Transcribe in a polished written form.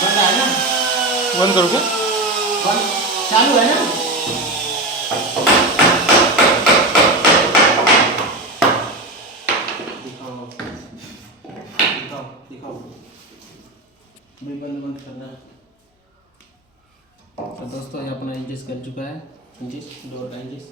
बंद आहे ना? बंद करू का? बंद चालू आहे ना? दिखाओ मैं बंद करना। तो दोस्तों ये अपना एडजस्ट कर चुका है, एडजस्ट डोर का एडजस्ट।